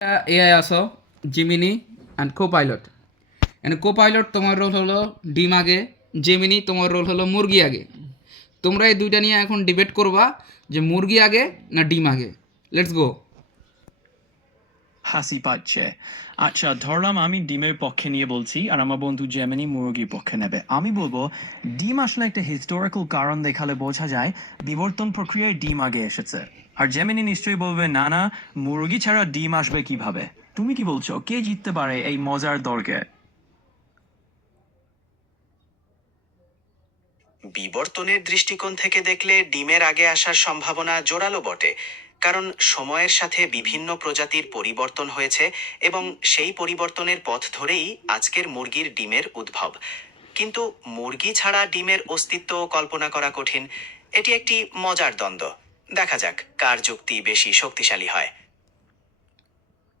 AI আসো Gemini and Copilot and Copilot তোমার role হলো ডিম আগে, জেমিনি তোমার রোল হলো মুরগি আগে। তোমরা এই দুইটা নিয়ে এখন ডিবেট করবা যে মুরগি আগে না ডিম আগে। Let's go. হাসি পাচ্ছে। আচ্ছা, ধরলাম আমি ডিমের পক্ষে নিয়ে বলছি আর আমার বন্ধু জেমিনি মুরগির পক্ষে নেবে। আমি বলবো ডিম আসলে একটা হিস্টোরিক্যাল কারণ দেখালে বোঝা যায় বিবর্তন প্রক্রিয়ায় ডিম আগে এসেছে। আর জেমিনি নিশ্চয়ই বলবে না না, মুরগি ছাড়া ডিম আসবে কিভাবে। তুমি কি বলছো, কে জিততে পারে এই মজার দরকে? বিবর্তনের দৃষ্টিকোণ থেকে দেখলে ডিমের আগে আসার সম্ভাবনা জোরালো বটে, কারণ সময়ের সাথে বিভিন্ন প্রজাতির পরিবর্তন হয়েছে এবং সেই পরিবর্তনের পথ ধরেই আজকের মুরগির ডিমের উদ্ভব। কিন্তু মুরগি ছাড়া ডিমের অস্তিত্ব কল্পনা করা কঠিন। এটি একটি মজার দ্বন্দ্ব। দেখা যাক কার যুক্তি বেশি শক্তিশালী হয়।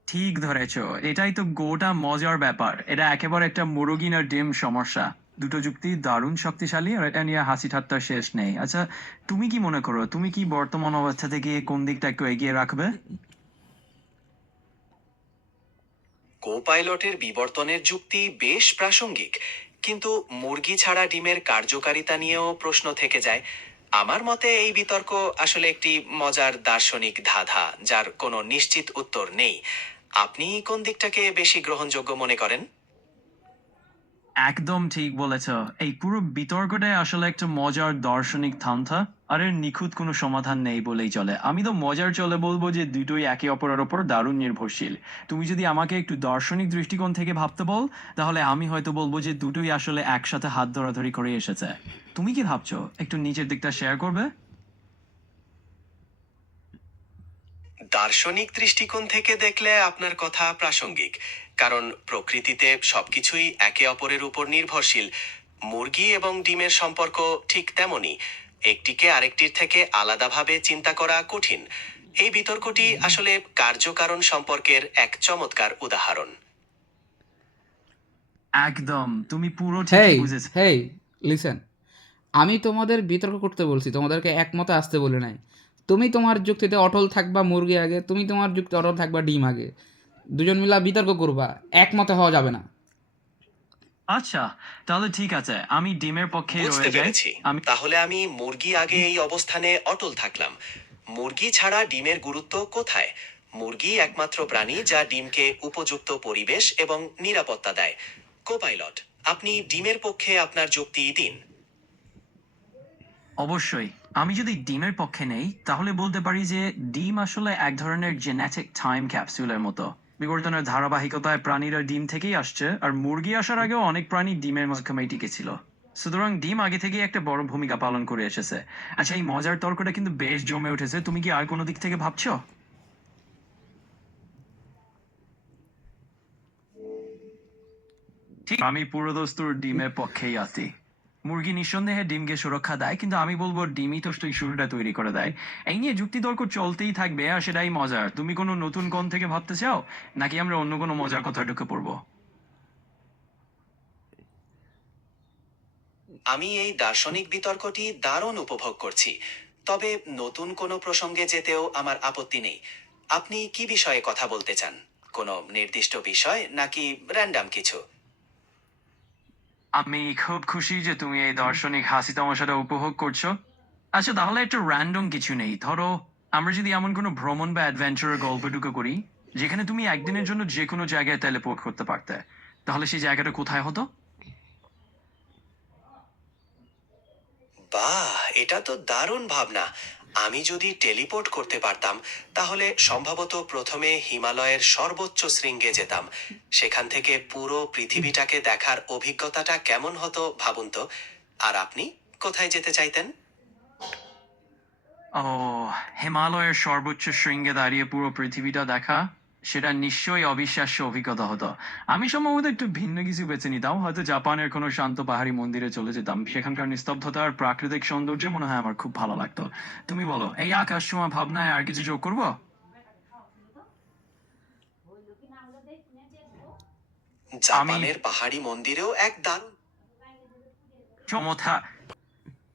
ঠিক ধরেছ, এটাই তো গোটা মজার ব্যাপার। এটা একেবারে একটা মুরগি না ডিম সমস্যা। দুটো যুক্তি দারুণ শক্তিশালী আর এটা নিয়ে হাসি ঠাট্টার শেষ নেই। আচ্ছা, তুমি কি মনে করো, তুমি কি বর্তমান অবস্থা থেকে কোন দিকটা একটু এগিয়ে রাখবে? কোপাইলটের বিবর্তনের যুক্তি বেশ প্রাসঙ্গিক, কিন্তু মুরগি ছাড়া ডিমের কার্যকারিতা নিয়েও প্রশ্ন থেকে যায়। আমার মতে এই বিতর্ক আসলে একটি মজার দার্শনিক ধাঁধা, যার কোনো নিশ্চিত উত্তর নেই। আপনি কোন দিকটাকে বেশি গ্রহণযোগ্য মনে করেন? একদম ঠিক বলেছ। এই পুরো বিতর্কটাই আসলে একটা মজার দার্শনিক থামথা। আর এর নিখুঁত কোনো সমাধান নেই বলেই চলে। আমি তো মজার চলে বলবো যে দুটোই একে অপরের ওপর দারুণ নির্ভরশীল। তুমি যদি আমাকে একটু দার্শনিক দৃষ্টিকোণ থেকে ভাবতে বল, তাহলে আমি হয়তো বলবো যে দুটোই আসলে একসাথে হাত ধরাধরি করে এসেছে। তুমি কি ভাবছো, একটু নিচের দিকটা শেয়ার করবে? দার্শনিক দৃষ্টিকোণ থেকে দেখলে আপনার কথা প্রাসঙ্গিক, কারণ প্রকৃতিতে সবকিছুই একে অপরের উপর নির্ভরশীল। মুরগি এবং ডিমের সম্পর্ক ঠিক তেমনই, একটিকে আরেকটির থেকে আলাদাভাবে চিন্তা করা কঠিন। এই বিতর্কটি আসলে কার্যকারণ সম্পর্কের এক চমৎকার উদাহরণ। একদম, তুমি পুরো হেই ঠিকই বুঝেছো। হেই লিসেন, আমি তোমাদের বিতর্ক করতে বলছি, তোমাদেরকে একমতে আসতে বলে নাই। তুমি তোমার যুক্তিতে অটল থাকবা মুরগি আগে, তুমি তোমার যুক্তি অটল থাকবা ডিম আগে। দুজন মিলা বিতর্ক করবা, একমতে হওয়া যাবে না। আচ্ছা, তাহলে ঠিক আছে, আমি ডিমের পক্ষেই বুঝতে রয়ে যাই। পেরেছি। আমি তাহলে আমি মুরগি আগে এই অবস্থানে অটল থাকলাম। মুরগি ছাড়া ডিমের গুরুত্ব কোথায়? মুরগি একমাত্র প্রাণী যা ডিমকে উপযুক্ত পরিবেশ এবং নিরাপত্তা দেয়। কোপাইলট, আপনি ডিমের পক্ষে আপনার যুক্তি দিন। অবশ্যই, আমি যদি ডিমের পক্ষে নেই তাহলে বলতে পারি যে ডিম আসলে এক ধরনের জেনেটিক টাইম ক্যাপসুলের মতো। বিবর্তনের ধারাবাহিকতায় প্রাণীরা ডিম থেকেই আসছে, আর মুরগি আসার আগেও অনেক প্রাণী ডিমের মাধ্যমেই টিকেছিল। সুতরাং ডিম আগে থেকেই একটা বড় ভূমিকা পালন করে এসেছে। আচ্ছা, এই মজার তর্কটা কিন্তু বেশ জমে উঠেছে। তুমি কি আর কোনো দিক থেকে ভাবছো? ঠিক, আমি পুরোদস্তুর ডিমের পক্ষেই আছি। মুরগি নিঃসন্দেহে ডিমকে সুরক্ষা দেয়, কিন্তু আমি বলবো ডিমই তো সেই শুরুটা তৈরি করে দেয়। এই নিয়ে যুক্তিতর্ক চলতেই থাকবে আর সেটাই মজার। তুমি কোনো নতুন কোণ থেকে ভাবতে চাও, নাকি আমরা অন্য কোনো মজার কথা ঢুকে পড়বো? আমি এই দার্শনিক বিতর্কটি দারুণ উপভোগ করছি, তবে নতুন কোনো প্রসঙ্গে যেতেও আমার আপত্তি নেই। আপনি কি বিষয়ে কথা বলতে চান? কোনো নির্দিষ্ট বিষয় নাকি র্যান্ডম কিছু? আমি খুব খুশি যে তুমি এই দার্শনিক হাসি তামাশাটা উপভোগ করছো। আচ্ছা, তাহলে একটু র্যান্ডম কিছু নেই, ধরো আমরা যদি এমন কোনো ভ্রমণ বা অ্যাডভেঞ্চারের গল্পটুকু করি যেখানে তুমি একদিনের জন্য যে কোনো জায়গায় টেলিপোর্ট করতে পারতে, তাহলে সেই জায়গাটা কোথায় হতো? বাহ, এটা তো দারুণ ভাবনা। আমি যদি টেলিপোর্ট করতে পারতাম, তাহলে সম্ভবত প্রথমে হিমালয়ের সর্বোচ্চ শৃঙ্গে যেতাম। সেখান থেকে পুরো পৃথিবীটাকে দেখার অভিজ্ঞতাটা কেমন হতো ভাবুন তো। আর আপনি কোথায় যেতে চাইতেন? ও, হিমালয়ের সর্বোচ্চ শৃঙ্গে দাঁড়িয়ে পুরো পৃথিবীটা দেখা, সেটা নিশ্চয়ই অবিশ্বাস্য অভিজ্ঞতা হতো। আমি সম্ভবত একটু ভিন্ন কিছু বেছে নিতাম, হয়তো জাপানের কোনো শান্ত পাহাড়ি মন্দিরে চলে যেতাম। সেখানকার নিস্তব্ধতা আর প্রাকৃতিক সৌন্দর্য মনে হয় আমার খুব ভালো লাগতো। তুমি বলো, এই আকাশ ছোঁয়া ভাবনায় আর কিছু যোগ করবো? আমি জাপানের পাহাড়ি মন্দিরেও এক দারুণ। চমৎকার।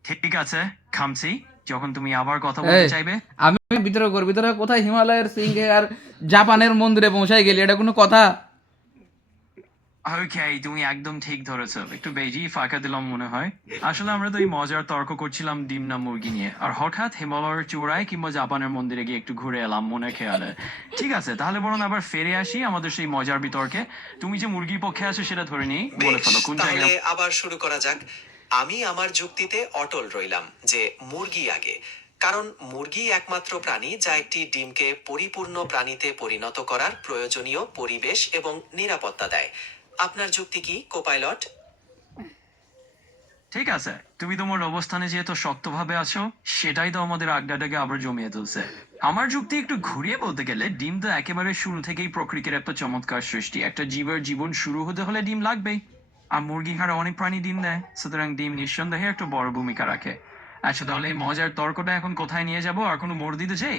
ঠিক আছে, খামছি। যখন তুমি আবার কথা বলতে এই, চাইবে। আমি বিতর্ক কোথায় হিমালয়ের সিংহে আর জাপানের মন্দিরে পৌঁছাই গেলি, এটা কোনো কথা? ওকে, তুমি একদম ঠিক ধরেছো, একটু বেশি ফাঁকা দিলাম মনে হয়। আসলে আমরা তো এই মজার তর্ক করছিলাম ডিম না মুরগি নিয়ে, আর হঠাৎ হিমালয়ের চূড়ায় কিংবা জাপানের মন্দিরে গিয়ে একটু ঘুরে এলাম মনে খেয়ালে। ঠিক আছে, তাহলে বরং আবার ফিরে আসি আমাদের সেই মজার বিতর্কে। তুমি যে মুরগির পক্ষে আছো সেটা ধরে নিই, বলে বেশ, ফেলো কোন তাহলে জায়গায়। আবার শুরু করা যাক। আমি আমার যুক্তিতে অটল রইলাম যে মুরগি আগে, কারণ মুরগি একমাত্র প্রাণী যা একটি ডিমকে পরিপূর্ণ প্রাণীতে পরিণত করার প্রয়োজনীয় পরিবেশ এবং নিরাপত্তা দেয়। আপনার যুক্তি কি, কোপাইলট? ঠিক আছে, তুমি তোমার অবস্থানে যেহেতু শক্তভাবে আছো, সেটাই তো আমাদের আড্ডাটাকে আবার জমিয়ে তুলছে। আমার যুক্তি একটু ঘুরিয়ে বলতে গেলে, ডিম তো একেবারে শুরু থেকেই প্রকৃতির একটা চমৎকার সৃষ্টি। একটা জীবের জীবন শুরু হতে হলে ডিম লাগবেই। আর মুরগি হারা অনেক প্রাণী ডিম দেয়, সুতরাং ডিম নিঃসন্দেহে একটা বড় ভূমিকা রাখে। আচ্ছা, তাহলে এই মজার তর্কটা এখন কোথায় নিয়ে যাব, আর কোনো মোড় দিতে চাই?